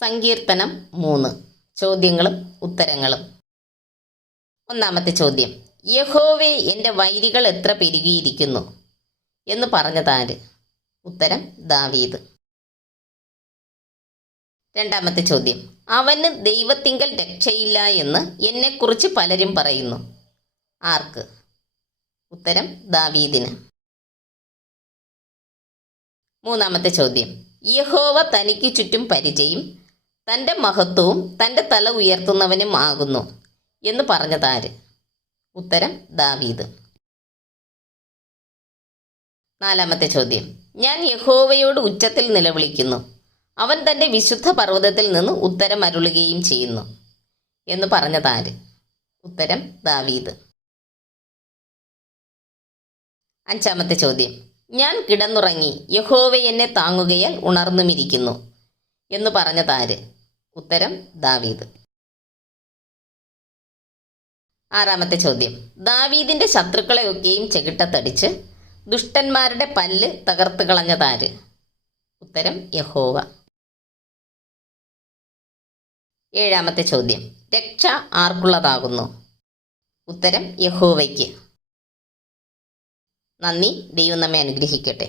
സങ്കീർത്തനം മൂന്ന്. ചോദ്യങ്ങളും ഉത്തരങ്ങളും. ഒന്നാമത്തെ ചോദ്യം. യഹോവെ എന്റെ വൈരികൾ എത്ര പെരുകിയിരിക്കുന്നു? എന്ന് പറഞ്ഞതാര്? ഉത്തരം ദാവീദ്. രണ്ടാമത്തെ ചോദ്യം. അവന് ദൈവത്തിങ്കൽ രക്ഷയില്ല എന്ന് എന്നെക്കുറിച്ച് പലരും പറയുന്നു. ആർക്ക്? ഉത്തരം ദാവീദിന്. മൂന്നാമത്തെ ചോദ്യം. യഹോവ തനിക്ക് ചുറ്റും പരിചയം തന്റെ മഹത്വവും തന്റെ തല ഉയർത്തുന്നവനും ആകുന്നു. എന്ന് പറഞ്ഞതാര്? ഉത്തരം ദാവീദ്. നാലാമത്തെ ചോദ്യം. ഞാൻ യഹോവയോട് ഉച്ചത്തിൽ നിലവിളിക്കുന്നു. അവൻ തന്റെ വിശുദ്ധ പർവതത്തിൽ നിന്ന് ഉത്തരം അരുളുകയും ചെയ്യുന്നു. എന്ന് പറഞ്ഞതാര്? ഉത്തരം ദാവീദ്. അഞ്ചാമത്തെ ചോദ്യം. ഞാൻ കിടന്നുറങ്ങി. യഹോവ എന്നെ താങ്ങുകയാൽ ഉണർന്നുമിരിക്കുന്നു. എന്ന് പറഞ്ഞതാര് ഉത്തരം ദാവീദ്. ആറാമത്തെ ചോദ്യം. ദാവീദിന്റെ ശത്രുക്കളെയൊക്കെയും ചെകിട്ടത്തടിച്ച് ദുഷ്ടന്മാരുടെ പല്ല് തകർത്ത് കളഞ്ഞതാര് ഉത്തരം യഹോവ. ഏഴാമത്തെ ചോദ്യം. രക്ഷ ആർക്കുള്ളതാകുന്നു? ഉത്തരം യഹോവയ്ക്ക്. നന്ദി. ദൈവം നമ്മെ അനുഗ്രഹിക്കട്ടെ.